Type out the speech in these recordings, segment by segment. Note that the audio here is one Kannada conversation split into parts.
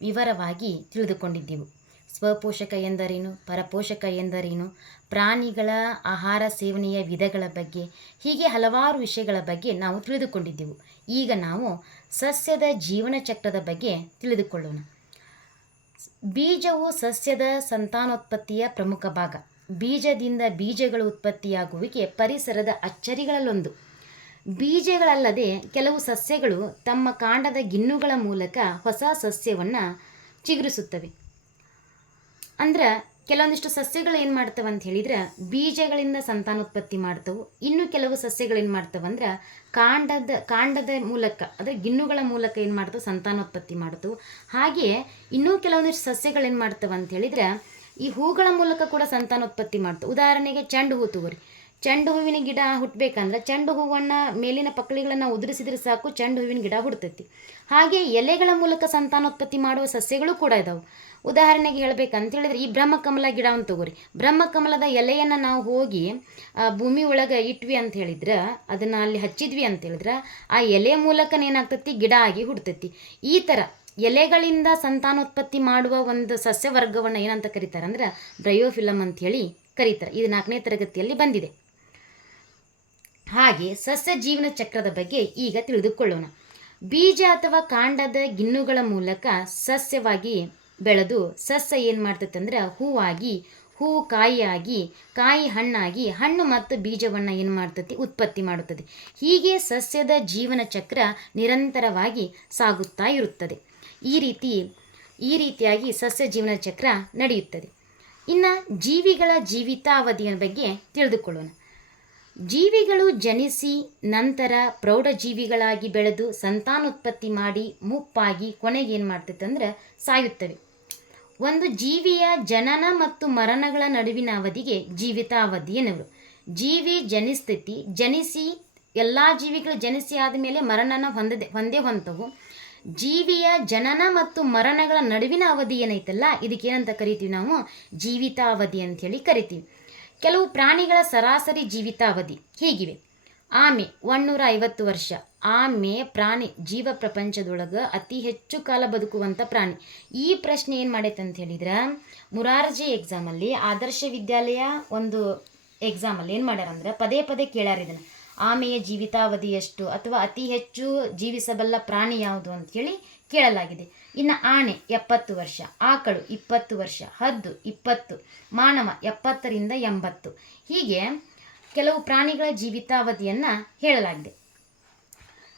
ವಿವರವಾಗಿ ತಿಳಿದುಕೊಂಡಿದ್ದೆವು. ಸ್ವಪೋಷಕ ಎಂದರೇನು? ಪರಪೋಷಕ ಎಂದರೇನು? ಪ್ರಾಣಿಗಳ ಆಹಾರ ಸೇವನೆಯ ವಿಧಗಳ ಬಗ್ಗೆ, ಹೀಗೆ ಹಲವಾರು ವಿಷಯಗಳ ಬಗ್ಗೆ ನಾವು ತಿಳಿದುಕೊಂಡಿದ್ದೆವು. ಈಗ ನಾವು ಸಸ್ಯದ ಜೀವನ ಚಕ್ರದ ಬಗ್ಗೆ ತಿಳಿದುಕೊಳ್ಳೋಣ. ಬೀಜವು ಸಸ್ಯದ ಸಂತಾನೋತ್ಪತ್ತಿಯ ಪ್ರಮುಖ ಭಾಗ. ಬೀಜದಿಂದ ಬೀಜಗಳು ಉತ್ಪತ್ತಿಯಾಗುವಿಕೆ ಪರಿಸರದ ಅಚ್ಚರಿಗಳಲ್ಲೊಂದು. ಬೀಜಗಳಲ್ಲದೆ ಕೆಲವು ಸಸ್ಯಗಳು ತಮ್ಮ ಕಾಂಡದ ಗಿಣ್ಣುಗಳ ಮೂಲಕ ಹೊಸ ಸಸ್ಯವನ್ನು ಚಿಗುರಿಸುತ್ತವೆ. ಅಂದ್ರೆ ಕೆಲವೊಂದಿಷ್ಟು ಸಸ್ಯಗಳು ಏನು ಮಾಡ್ತವೆ ಅಂತ ಹೇಳಿದ್ರೆ ಬೀಜಗಳಿಂದ ಸಂತಾನೋತ್ಪತ್ತಿ ಮಾಡ್ತವು. ಇನ್ನು ಕೆಲವು ಸಸ್ಯಗಳು ಏನು ಮಾಡ್ತವೆ ಅಂದ್ರೆ ಕಾಂಡದ ಕಾಂಡದ ಮೂಲಕ ಅಂದರೆ ಗಿಣ್ಣುಗಳ ಮೂಲಕ ಏನು ಮಾಡ್ತವೆ, ಸಂತಾನೋತ್ಪತ್ತಿ ಮಾಡ್ತವು. ಹಾಗೆಯೇ ಇನ್ನೂ ಕೆಲವೊಂದಿಷ್ಟು ಸಸ್ಯಗಳು ಏನು ಮಾಡ್ತವೆ ಅಂತ ಹೇಳಿದ್ರೆ ಈ ಹೂಗಳ ಮೂಲಕ ಕೂಡ ಸಂತಾನೋತ್ಪತ್ತಿ ಮಾಡ್ತವೆ. ಉದಾಹರಣೆಗೆ ಚೆಂಡು ಹೂ ತಗೋರಿ. ಚೆಂಡು ಹೂವಿನ ಗಿಡ ಹುಟ್ಟಬೇಕಂದ್ರೆ ಚೆಂಡು ಹೂವನ್ನು ಮೇಲಿನ ಪಕ್ಕಳಿಗಳನ್ನು ಉದುರಿಸಿದ್ರೆ ಸಾಕು, ಚೆಂಡು ಹೂವಿನ ಗಿಡ ಹುಡ್ತೈತಿ. ಹಾಗೆ ಎಲೆಗಳ ಮೂಲಕ ಸಂತಾನೋತ್ಪತ್ತಿ ಮಾಡುವ ಸಸ್ಯಗಳು ಕೂಡ ಇದಾವೆ. ಉದಾಹರಣೆಗೆ ಹೇಳಬೇಕಂತ ಹೇಳಿದ್ರೆ ಈ ಬ್ರಹ್ಮಕಮಲ ಗಿಡವನ್ನು ತಗೋರಿ. ಬ್ರಹ್ಮಕಮಲದ ಎಲೆಯನ್ನು ನಾವು ಹೋಗಿ ಭೂಮಿ ಒಳಗೆ ಇಟ್ವಿ ಅಂತ ಹೇಳಿದ್ರೆ, ಅದನ್ನು ಅಲ್ಲಿ ಹಚ್ಚಿದ್ವಿ ಅಂತ ಹೇಳಿದ್ರೆ, ಆ ಎಲೆ ಮೂಲಕ ಏನಾಗ್ತೈತಿ? ಗಿಡ ಆಗಿ ಹುಡ್ತೈತಿ. ಈ ಥರ ಎಲೆಗಳಿಂದ ಸಂತಾನೋತ್ಪತ್ತಿ ಮಾಡುವ ಒಂದು ಸಸ್ಯ ವರ್ಗವನ್ನು ಏನಂತ ಕರೀತಾರೆ ಅಂದ್ರೆ ಬ್ರಯೋಫಿಲಮ್ ಹೇಳಿ ಕರೀತಾರೆ. ಇದು ನಾಲ್ಕನೇ ತರಗತಿಯಲ್ಲಿ ಬಂದಿದೆ. ಹಾಗೆ ಸಸ್ಯ ಜೀವನ ಚಕ್ರದ ಬಗ್ಗೆ ಈಗ ತಿಳಿದುಕೊಳ್ಳೋಣ. ಬೀಜ ಅಥವಾ ಕಾಂಡದ ಗಿಣ್ಣುಗಳ ಮೂಲಕ ಸಸ್ಯವಾಗಿ ಬೆಳೆದು ಸಸ್ಯ ಏನು ಮಾಡ್ತೈತೆ ಅಂದ್ರೆ ಹೂವಾಗಿ ಹೂವು ಕಾಯಿಯಾಗಿ, ಕಾಯಿ ಹಣ್ಣಾಗಿ, ಹಣ್ಣು ಮತ್ತು ಬೀಜವನ್ನು ಏನು ಮಾಡ್ತೈತಿ ಉತ್ಪತ್ತಿ ಮಾಡುತ್ತದೆ. ಹೀಗೆ ಸಸ್ಯದ ಜೀವನ ಚಕ್ರ ನಿರಂತರವಾಗಿ ಸಾಗುತ್ತಾ ಇರುತ್ತದೆ. ಈ ರೀತಿ, ಈ ರೀತಿಯಾಗಿ ಸಸ್ಯ ಜೀವನ ಚಕ್ರ ನಡೆಯುತ್ತದೆ. ಇನ್ನು ಜೀವಿಗಳ ಜೀವಿತಾವಧಿಯ ಬಗ್ಗೆ ತಿಳಿದುಕೊಳ್ಳೋಣ. ಜೀವಿಗಳು ಜನಿಸಿ ನಂತರ ಪ್ರೌಢಜೀವಿಗಳಾಗಿ ಬೆಳೆದು ಸಂತಾನೋತ್ಪತ್ತಿ ಮಾಡಿ ಮುಪ್ಪಾಗಿ ಕೊನೆಗೆ ಏನು ಮಾಡ್ತೈತೆ ಅಂದ್ರೆ ಸಾಯುತ್ತವೆ. ಒಂದು ಜೀವಿಯ ಜನನ ಮತ್ತು ಮರಣಗಳ ನಡುವಿನ ಅವಧಿಗೆ ಜೀವಿತಾವಧಿ ಎನ್ನುವರು. ಜೀವಿ ಜನಿಸ್ತೈತಿ, ಜನಿಸಿ ಎಲ್ಲ ಜೀವಿಗಳು ಜನಿಸಿ ಆದಮೇಲೆ ಮರಣನ ಹೊಂದದೆ, ಹೊಂದೇ ಹೊಂತವು ಜೀವಿಯ ಜನನ ಮತ್ತು ಮರಣಗಳ ನಡುವಿನ ಅವಧಿ ಏನೈತಲ್ಲ ಇದಕ್ಕೇನಂತ ಕರಿತೀವಿ ನಾವು? ಜೀವಿತಾವಧಿ ಅಂಥೇಳಿ ಕರಿತೀವಿ. ಕೆಲವು ಪ್ರಾಣಿಗಳ ಸರಾಸರಿ ಜೀವಿತಾವಧಿ ಹೀಗಿವೆ. ಆಮೆ ಒನ್ನೂರ ಐವತ್ತು ವರ್ಷ. ಆಮೆ ಪ್ರಾಣಿ ಜೀವ ಪ್ರಪಂಚದೊಳಗೆ ಅತಿ ಹೆಚ್ಚು ಕಾಲ ಬದುಕುವಂಥ ಪ್ರಾಣಿ. ಈ ಪ್ರಶ್ನೆ ಏನು ಮಾಡೈತೆ ಅಂತ ಹೇಳಿದ್ರೆ ಮುರಾರ್ಜಿ ಎಕ್ಸಾಮಲ್ಲಿ ಆದರ್ಶ ವಿದ್ಯಾಲಯ ಒಂದು ಎಕ್ಸಾಮಲ್ಲಿ ಏನು ಮಾಡ್ಯಾರ ಅಂದ್ರೆ ಪದೇ ಪದೇ ಕೇಳ್ಯಾರ ಇದನ್ನು. ಆಮೆಯ ಜೀವಿತಾವಧಿ ಎಷ್ಟು ಅಥವಾ ಅತಿ ಹೆಚ್ಚು ಜೀವಿಸಬಲ್ಲ ಪ್ರಾಣಿ ಯಾವುದು ಅಂತ ಹೇಳಿ ಕೇಳಲಾಗಿದೆ. ಇನ್ನು ಆನೆ ಎಪ್ಪತ್ತು ವರ್ಷ, ಆಕಳು ಇಪ್ಪತ್ತು ವರ್ಷ, ಹದ್ದು ಇಪ್ಪತ್ತು, ಮಾನವ ಎಪ್ಪತ್ತರಿಂದ ಎಂಬತ್ತು. ಹೀಗೆ ಕೆಲವು ಪ್ರಾಣಿಗಳ ಜೀವಿತಾವಧಿಯನ್ನು ಹೇಳಲಾಗಿದೆ.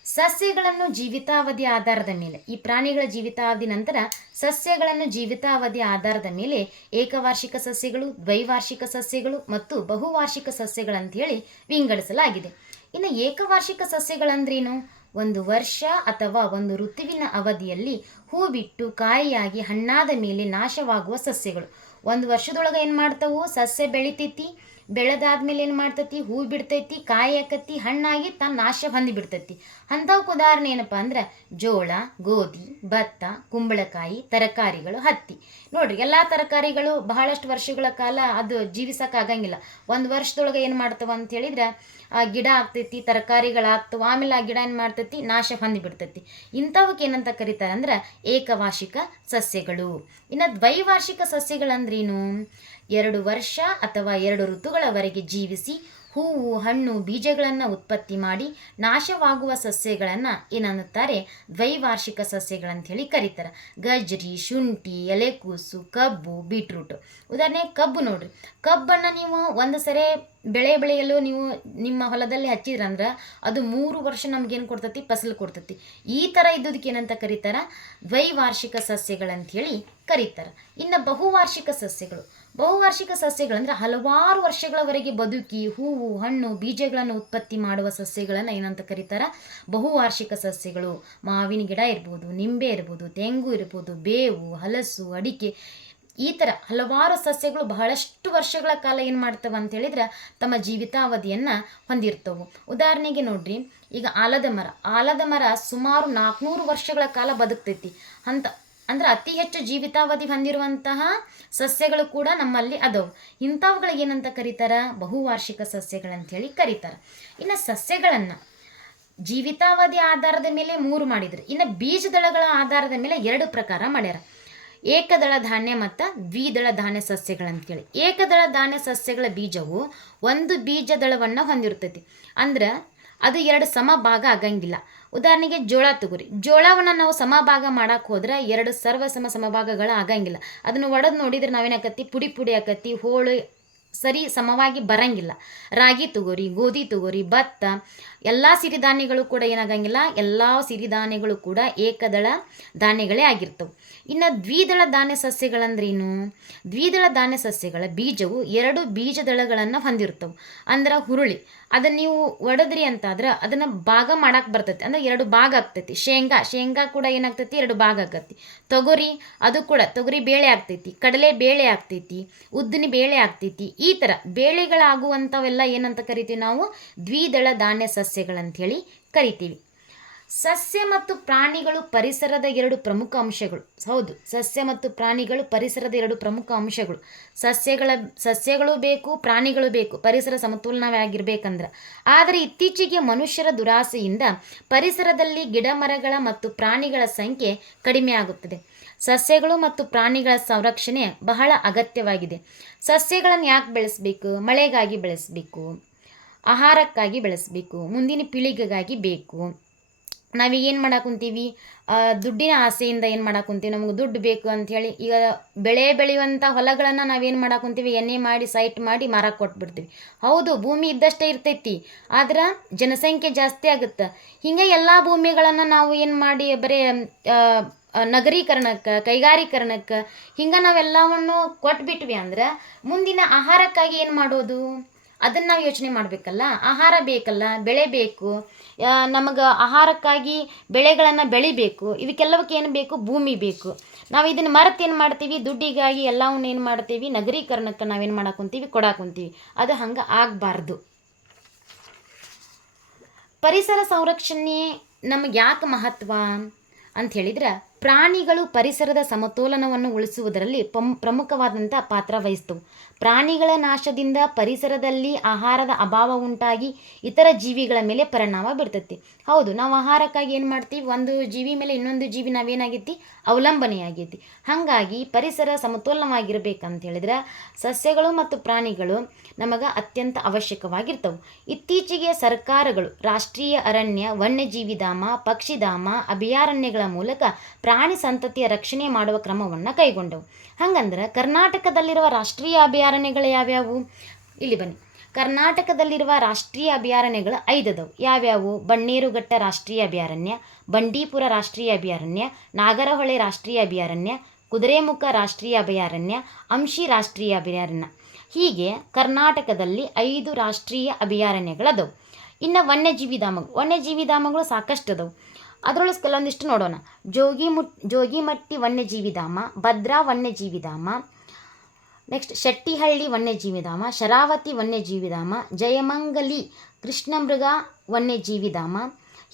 ಸಸ್ಯಗಳನ್ನು ಜೀವಿತಾವಧಿ ಆಧಾರದ ಮೇಲೆ, ಈ ಪ್ರಾಣಿಗಳ ಜೀವಿತಾವಧಿ ನಂತರ ಸಸ್ಯಗಳನ್ನು ಜೀವಿತಾವಧಿ ಆಧಾರದ ಮೇಲೆ ಏಕವಾರ್ಷಿಕ ಸಸ್ಯಗಳು, ದ್ವೈವಾರ್ಷಿಕ ಸಸ್ಯಗಳು ಮತ್ತು ಬಹುವಾರ್ಷಿಕ ಸಸ್ಯಗಳಂತ ಹೇಳಿ ವಿಂಗಡಿಸಲಾಗಿದೆ. ಇನ್ನು ಏಕವಾರ್ಷಿಕ ಸಸ್ಯಗಳಂದ್ರೇನು? ಒಂದು ವರ್ಷ ಅಥವಾ ಒಂದು ಋತುವಿನ ಅವಧಿಯಲ್ಲಿ ಹೂ ಬಿಟ್ಟು ಕಾಯಿಯಾಗಿ ಹಣ್ಣಾದ ಮೇಲೆ ನಾಶವಾಗುವ ಸಸ್ಯಗಳು. ಒಂದು ವರ್ಷದೊಳಗೆ ಏನು ಮಾಡ್ತಾವು? ಸಸ್ಯ ಬೆಳಿತೈತಿ. ಬೆಳೆದಾದ್ಮೇಲೆ ಏನು ಮಾಡ್ತೈತಿ? ಹೂ ಬಿಡ್ತೈತಿ ಕಾಯಿ ಹಣ್ಣಾಗಿ ತನ್ನ ನಾಶ ಹೊಂದಿ ಬಿಡ್ತೈತಿ ಅಂಥವಕ್ಕೆ ಉದಾಹರಣೆ ಏನಪ್ಪ ಅಂದ್ರೆ ಜೋಳ, ಗೋಧಿ, ಭತ್ತ, ಕುಂಬಳಕಾಯಿ, ತರಕಾರಿಗಳು, ಹತ್ತಿ. ನೋಡ್ರಿ, ಎಲ್ಲ ತರಕಾರಿಗಳು ಬಹಳಷ್ಟು ವರ್ಷಗಳ ಕಾಲ ಅದು ಜೀವಿಸೋಕ್ಕಾಗಂಗಿಲ್ಲ ಒಂದು ವರ್ಷದೊಳಗೆ ಏನು ಮಾಡ್ತವೆ ಅಂತ ಹೇಳಿದ್ರೆ, ಆ ಗಿಡ ಆಗ್ತೈತಿ ತರಕಾರಿಗಳಾಗ್ತವೆ ಆಮೇಲೆ ಆ ಗಿಡ ಏನು ಮಾಡ್ತೈತಿ? ನಾಶ ಹೊಂದಿ ಬಿಡ್ತೈತಿ ಇಂಥವಕ್ಕೆ ಏನಂತ ಕರೀತಾರೆ ಅಂದ್ರೆ ಏಕವಾರ್ಷಿಕ ಸಸ್ಯಗಳು. ಇನ್ನು ದ್ವೈವಾರ್ಷಿಕ ಸಸ್ಯಗಳಂದ್ರೇನು? ಎರಡು ವರ್ಷ ಅಥವಾ ಎರಡು ಋತುಗಳವರೆಗೆ ಜೀವಿಸಿ ಹೂವು, ಹಣ್ಣು, ಬೀಜಗಳನ್ನು ಉತ್ಪತ್ತಿ ಮಾಡಿ ನಾಶವಾಗುವ ಸಸ್ಯಗಳನ್ನು ಏನನ್ನುತ್ತಾರೆ? ದ್ವೈವಾರ್ಷಿಕ ಸಸ್ಯಗಳಂಥೇಳಿ ಕರೀತಾರೆ. ಗಜ್ರಿ, ಶುಂಠಿ, ಎಲೆಕೋಸು, ಕಬ್ಬು, ಬೀಟ್ರೂಟು. ಉದಾಹರಣೆ, ಕಬ್ಬು ನೋಡ್ರಿ. ಕಬ್ಬನ್ನು ನೀವು ಒಂದು ಸರಿ ಬೆಳೆ ಬೆಳೆಯಲು ನೀವು ನಿಮ್ಮ ಹೊಲದಲ್ಲಿ ಹಚ್ಚಿದ್ರಂದ್ರೆ ಅದು ಮೂರು ವರ್ಷ ನಮ್ಗೇನು ಕೊಡ್ತತಿ? ಫಸಲು ಕೊಡ್ತತಿ. ಈ ಥರ ಇದ್ದದಕ್ಕೆ ಏನಂತ ಕರೀತಾರ? ದ್ವೈವಾರ್ಷಿಕ ಸಸ್ಯಗಳಂಥೇಳಿ ಕರೀತಾರೆ. ಇನ್ನು ಬಹುವಾರ್ಷಿಕ ಸಸ್ಯಗಳು. ಬಹುವಾರ್ಷಿಕ ಸಸ್ಯಗಳಂದ್ರೆ ಹಲವಾರು ವರ್ಷಗಳವರೆಗೆ ಬದುಕಿ ಹೂವು, ಹಣ್ಣು, ಬೀಜಗಳನ್ನು ಉತ್ಪತ್ತಿ ಮಾಡುವ ಸಸ್ಯಗಳನ್ನು ಏನಂತ ಕರೀತಾರೆ? ಬಹುವಾರ್ಷಿಕ ಸಸ್ಯಗಳು. ಮಾವಿನ ಗಿಡ ಇರ್ಬೋದು, ನಿಂಬೆ ಇರ್ಬೋದು, ತೆಂಗು ಇರ್ಬೋದು, ಬೇವು, ಹಲಸು, ಅಡಿಕೆ ಈ ಥರ ಹಲವಾರು ಸಸ್ಯಗಳು ಬಹಳಷ್ಟು ವರ್ಷಗಳ ಕಾಲ ಏನು ಮಾಡ್ತವೆ ಅಂತ ಹೇಳಿದ್ರೆ ತಮ್ಮ ಜೀವಿತಾವಧಿಯನ್ನು ಹೊಂದಿರ್ತವೆ. ಉದಾಹರಣೆಗೆ ನೋಡ್ರಿ, ಈಗ ಆಲದ ಮರ. ಆಲದ ಮರ ಸುಮಾರು ನಾಲ್ಕುನೂರು ವರ್ಷಗಳ ಕಾಲ ಬದುಕ್ತೈತಿ. ಅಂತ ಅಂದ್ರೆ ಅತಿ ಹೆಚ್ಚು ಜೀವಿತಾವಧಿ ಹೊಂದಿರುವಂತಹ ಸಸ್ಯಗಳು ಕೂಡ ನಮ್ಮಲ್ಲಿ ಅದವು. ಇಂಥವುಗಳಿಗೆ ಏನಂತ ಕರೀತಾರ? ಬಹುವಾರ್ಷಿಕ ಸಸ್ಯಗಳಂತ ಹೇಳಿ ಕರೀತಾರೆ. ಇನ್ನು ಸಸ್ಯಗಳನ್ನು ಜೀವಿತಾವಧಿ ಆಧಾರದ ಮೇಲೆ ಮೂರು ಮಾಡಿದ್ರು. ಇನ್ನು ಬೀಜದಳಗಳ ಆಧಾರದ ಮೇಲೆ ಎರಡು ಪ್ರಕಾರ ಮಾಡ್ಯಾರ. ಏಕದಳ ಧಾನ್ಯ ಮತ್ತು ದ್ವಿದಳ ಧಾನ್ಯ ಸಸ್ಯಗಳಂತೇಳಿ. ಏಕದಳ ಧಾನ್ಯ ಸಸ್ಯಗಳ ಬೀಜವು ಒಂದು ಬೀಜದಳವನ್ನು ಹೊಂದಿರ್ತೈತಿ. ಅಂದ್ರೆ ಅದು ಎರಡು ಸಮ ಭಾಗ ಆಗಂಗಿಲ್ಲ. ಉದಾಹರಣೆಗೆ ಜೋಳ ತಗೋರಿ. ಜೋಳವನ್ನು ನಾವು ಸಮಭಾಗ ಮಾಡಕ್ಕೆ ಹೋದ್ರೆ ಎರಡು ಸರ್ವ ಸಮ ಸಮಭಾಗಗಳು ಆಗಂಗಿಲ್ಲ. ಅದನ್ನು ಒಡೆದು ನೋಡಿದ್ರೆ ನಾವೇನಾಕತ್ತಿ ಪುಡಿ ಪುಡಿ ಆಕತಿ ಹೋಳು ಸರಿ ಸಮವಾಗಿ ಬರಂಗಿಲ್ಲ. ರಾಗಿ ತಗೋರಿ, ಗೋಧಿ ತಗೋರಿ, ಭತ್ತ, ಎಲ್ಲ ಸಿರಿಧಾನ್ಯಗಳು ಕೂಡ ಏನಾಗಂಗಿಲ್ಲ. ಎಲ್ಲ ಸಿರಿಧಾನ್ಯಗಳು ಕೂಡ ಏಕದಳ ಧಾನ್ಯಗಳೇ ಆಗಿರ್ತವೆ. ಇನ್ನು ದ್ವಿದಳ ಧಾನ್ಯ ಸಸ್ಯಗಳಂದ್ರೇನು? ದ್ವಿದಳ ಧಾನ್ಯ ಸಸ್ಯಗಳ ಬೀಜವು ಎರಡು ಬೀಜದಳಗಳನ್ನು ಹೊಂದಿರ್ತವೆ. ಅಂದ್ರೆ ಹುರುಳಿ ಅದನ್ನು ನೀವು ಒಡೆದ್ರಿ ಅಂತಾದ್ರೆ ಅದನ್ನು ಭಾಗ ಮಾಡಕ್ಕೆ ಬರ್ತೈತಿ. ಅಂದ್ರೆ ಎರಡು ಭಾಗ ಆಗ್ತೈತಿ. ಶೇಂಗಾ ಶೇಂಗಾ ಕೂಡ ಏನಾಗ್ತೈತಿ? ಎರಡು ಭಾಗ ಆಕತಿ ತೊಗರಿ, ಅದು ಕೂಡ ತೊಗರಿ ಬೇಳೆ ಆಗ್ತೈತಿ, ಕಡಲೆ ಬೇಳೆ ಆಗ್ತೈತಿ, ಉದ್ದಿನ ಬೇಳೆ ಆಗ್ತೈತಿ, ಈ ಥರ ಬೇಳೆಗಳಾಗುವಂಥವೆಲ್ಲ ಏನಂತ ಕರಿತೀವಿ ನಾವು? ದ್ವಿದಳ ಧಾನ್ಯ ಸಸ್ಯಗಳಂಥೇಳಿ ಕರಿತೀವಿ. ಸಸ್ಯ ಮತ್ತು ಪ್ರಾಣಿಗಳು ಪರಿಸರದ ಎರಡು ಪ್ರಮುಖ ಅಂಶಗಳು. ಹೌದು, ಸಸ್ಯ ಮತ್ತು ಪ್ರಾಣಿಗಳು ಪರಿಸರದ ಎರಡು ಪ್ರಮುಖ ಅಂಶಗಳು. ಸಸ್ಯಗಳ, ಸಸ್ಯಗಳು ಬೇಕು, ಪ್ರಾಣಿಗಳು ಬೇಕು, ಪರಿಸರ ಸಮತೋಲನವಾಗಿರ್ಬೇಕಂದ್ರೆ. ಆದರೆ ಇತ್ತೀಚೆಗೆ ಮನುಷ್ಯರ ದುರಾಸೆಯಿಂದ ಪರಿಸರದಲ್ಲಿ ಗಿಡ ಮರಗಳ ಮತ್ತು ಪ್ರಾಣಿಗಳ ಸಂಖ್ಯೆ ಕಡಿಮೆ ಆಗುತ್ತದೆ. ಸಸ್ಯಗಳು ಮತ್ತು ಪ್ರಾಣಿಗಳ ಸಂರಕ್ಷಣೆ ಬಹಳ ಅಗತ್ಯವಾಗಿದೆ. ಸಸ್ಯಗಳನ್ನು ಯಾಕೆ ಬೆಳೆಸಬೇಕು? ಮಳೆಗಾಗಿ ಬೆಳೆಸಬೇಕು, ಆಹಾರಕ್ಕಾಗಿ ಬೆಳೆಸಬೇಕು, ಮುಂದಿನ ಪೀಳಿಗೆಗಾಗಿ ಬೇಕು. ನಾವೀಗೇನು ಕುಂತೀವಿ ದುಡ್ಡಿನ ಆಸೆಯಿಂದ ಏನು ಮಾಡಾಕುಂತೀವಿ? ನಮಗೆ ದುಡ್ಡು ಬೇಕು ಅಂಥೇಳಿ ಈಗ ಬೆಳೆ ಬೆಳೆಯುವಂಥ ಹೊಲಗಳನ್ನು ನಾವೇನು ಮಾಡಾಕುಂತೀವಿ? ಎಣ್ಣೆ ಮಾಡಿ, ಸೈಟ್ ಮಾಡಿ ಮಾರಕ್ಕೆ ಕೊಟ್ಬಿಡ್ತೀವಿ. ಹೌದು, ಭೂಮಿ ಇದ್ದಷ್ಟೇ ಇರ್ತೈತಿ. ಆದ್ರೆ ಜನಸಂಖ್ಯೆ ಜಾಸ್ತಿ ಆಗುತ್ತೆ. ಹಿಂಗೆ ಎಲ್ಲ ಭೂಮಿಗಳನ್ನು ನಾವು ಏನು ಮಾಡಿ ಬರೀ ನಗರೀಕರಣಕ್ಕೆ, ಕೈಗಾರೀಕರಣಕ್ಕೆ, ಹಿಂಗೆ ನಾವೆಲ್ಲವನ್ನು ಕೊಟ್ಬಿಟ್ವಿ ಅಂದ್ರೆ ಮುಂದಿನ ಆಹಾರಕ್ಕಾಗಿ ಏನು ಮಾಡೋದು? ಅದನ್ನು ನಾವು ಯೋಚನೆ ಮಾಡಬೇಕಲ್ಲ? ಆಹಾರ ಬೇಕಲ್ಲ? ಬೆಳೆ ಬೇಕು. ನಮಗೆ ಆಹಾರಕ್ಕಾಗಿ ಬೆಳೆಗಳನ್ನು ಬೆಳಿಬೇಕು. ಇದಕ್ಕೆಲ್ಲವಕ್ಕೆ ಏನು ಬೇಕು? ಭೂಮಿ ಬೇಕು. ನಾವು ಇದನ್ನು ಮರೆತು ಏನು ಮಾಡ್ತೀವಿ? ದುಡ್ಡಿಗಾಗಿ ಎಲ್ಲವನ್ನ ಏನು ಮಾಡ್ತೀವಿ? ನಗರೀಕರಣಕ್ಕೆ ನಾವೇನು ಮಾಡಾಕೊಂತೀವಿ? ಕೊಡಾಕೊಂತೀವಿ. ಅದು ಹಂಗೆ ಆಗಬಾರ್ದು. ಪರಿಸರ ಸಂರಕ್ಷಣೆ ನಮಗೆ ಯಾಕೆ ಮಹತ್ವ? ಅಂತ ಹೇಳಿದ್ರೆ ಪ್ರಾಣಿಗಳು ಪರಿಸರದ ಸಮತೋಲನವನ್ನು ಉಳಿಸುವುದರಲ್ಲಿ ಪಂ ಪ್ರಮುಖವಾದಂಥ ಪಾತ್ರ ವಹಿಸ್ತವು ಪ್ರಾಣಿಗಳ ನಾಶದಿಂದ ಪರಿಸರದಲ್ಲಿ ಆಹಾರದ ಅಭಾವ ಉಂಟಾಗಿ ಇತರ ಜೀವಿಗಳ ಮೇಲೆ ಪರಿಣಾಮ ಬೀರ್ತೈತಿ. ಹೌದು, ನಾವು ಆಹಾರಕ್ಕಾಗಿ ಏನು ಮಾಡ್ತೀವಿ ಒಂದು ಜೀವಿ ಮೇಲೆ ಇನ್ನೊಂದು ಜೀವಿ ನಾವೇನಾಗೈತಿ ಅವಲಂಬನೆಯಾಗೈತಿ. ಹಾಗಾಗಿ ಪರಿಸರ ಸಮತೋಲನವಾಗಿರಬೇಕಂತ ಹೇಳಿದ್ರೆ ಸಸ್ಯಗಳು ಮತ್ತು ಪ್ರಾಣಿಗಳು ನಮಗೆ ಅತ್ಯಂತ ಅವಶ್ಯಕವಾಗಿರ್ತವೆ. ಇತ್ತೀಚೆಗೆ ಸರ್ಕಾರಗಳು ರಾಷ್ಟ್ರೀಯ ಅರಣ್ಯ, ವನ್ಯಜೀವಿಧಾಮ, ಪಕ್ಷಿಧಾಮ, ಅಭಯಾರಣ್ಯಗಳ ಮೂಲಕ ಪ್ರಾಣಿ ಸಂತತಿಯ ರಕ್ಷಣೆ ಮಾಡುವ ಕ್ರಮವನ್ನು ಕೈಗೊಂಡವು. ಹಂಗಂದ್ರೆ ಕರ್ನಾಟಕದಲ್ಲಿರುವ ರಾಷ್ಟ್ರೀಯ ಅಭಯಾರಣ್ಯಗಳು ಯಾವ್ಯಾವು? ಇಲ್ಲಿ ಬನ್ನಿ. ಕರ್ನಾಟಕದಲ್ಲಿರುವ ರಾಷ್ಟ್ರೀಯ ಅಭಯಾರಣ್ಯಗಳು ಐದದವು. ಯಾವ್ಯಾವು? ಬಣ್ಣೇರುಘಟ್ಟ ರಾಷ್ಟ್ರೀಯ ಅಭಯಾರಣ್ಯ, ಬಂಡೀಪುರ ರಾಷ್ಟ್ರೀಯ ಅಭಯಾರಣ್ಯ, ನಾಗರಹೊಳೆ ರಾಷ್ಟ್ರೀಯ ಅಭಯಾರಣ್ಯ, ಕುದುರೆಮುಖ ರಾಷ್ಟ್ರೀಯ ಅಭಯಾರಣ್ಯ, ಅಂಶಿ ರಾಷ್ಟ್ರೀಯ ಅಭಯಾರಣ್ಯ. ಹೀಗೆ ಕರ್ನಾಟಕದಲ್ಲಿ ಐದು ರಾಷ್ಟ್ರೀಯ ಅಭಯಾರಣ್ಯಗಳದವು. ಇನ್ನು ವನ್ಯಜೀವಿ ಧಾಮಗಳು. ವನ್ಯಜೀವಿ ಧಾಮಗಳು ಸಾಕಷ್ಟು ಅದಾವು ಅದರೊಳಗೆ ಕೆಲವೊಂದಿಷ್ಟು ನೋಡೋಣ. ಜೋಗಿ ಮುಟ್ ಜೋಗಿಮಟ್ಟಿ ವನ್ಯಜೀವಿಧಾಮ, ಭದ್ರಾ ವನ್ಯಜೀವಿಧಾಮ, ನೆಕ್ಸ್ಟ್ ಶೆಟ್ಟಿಹಳ್ಳಿ ವನ್ಯಜೀವಿಧಾಮ, ಶರಾವತಿ ವನ್ಯಜೀವಿಧಾಮ, ಜಯಮಂಗಲಿ ಕೃಷ್ಣಮೃಗ ವನ್ಯಜೀವಿಧಾಮ,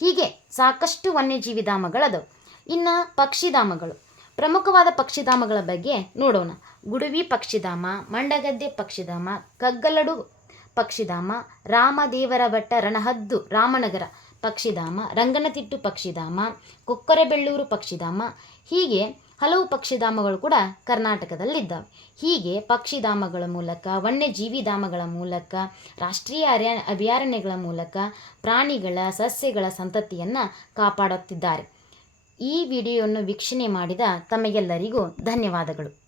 ಹೀಗೆ ಸಾಕಷ್ಟು ವನ್ಯಜೀವಿಧಾಮಗಳದವು. ಇನ್ನು ಪಕ್ಷಿಧಾಮಗಳು. ಪ್ರಮುಖವಾದ ಪಕ್ಷಿಧಾಮಗಳ ಬಗ್ಗೆ ನೋಡೋಣ. ಗುಡುವಿ ಪಕ್ಷಿಧಾಮ, ಮಂಡಗದ್ದೆ ಪಕ್ಷಿಧಾಮ, ಕಗ್ಗಲಡು ಪಕ್ಷಿಧಾಮ ರಾಮದೇವರ ಬೆಟ್ಟ ರಣಹದ್ದು ರಾಮನಗರ. ಪಕ್ಷಿಧಾಮ, ರಂಗನತಿಟ್ಟು ಪಕ್ಷಿಧಾಮ, ಕೊಕ್ಕರೆಬೆಳ್ಳೂರು ಪಕ್ಷಿಧಾಮ, ಹೀಗೆ ಹಲವು ಪಕ್ಷಿಧಾಮಗಳು ಕೂಡ ಕರ್ನಾಟಕದಲ್ಲಿದ್ದಾವೆ. ಹೀಗೆ ಪಕ್ಷಿಧಾಮಗಳ ಮೂಲಕ ವನ್ಯಜೀವಿ ಧಾಮಗಳ ಮೂಲಕ, ರಾಷ್ಟ್ರೀಯ ಅರ್ಯ, ಅಭಯಾರಣ್ಯಗಳ ಮೂಲಕ ಪ್ರಾಣಿಗಳ, ಸಸ್ಯಗಳ ಸಂತತಿಯನ್ನು ಕಾಪಾಡುತ್ತಿದ್ದಾರೆ. ಈ ವಿಡಿಯೋವನ್ನು ವೀಕ್ಷಣೆ ಮಾಡಿದ ತಮಗೆಲ್ಲರಿಗೂ ಧನ್ಯವಾದಗಳು.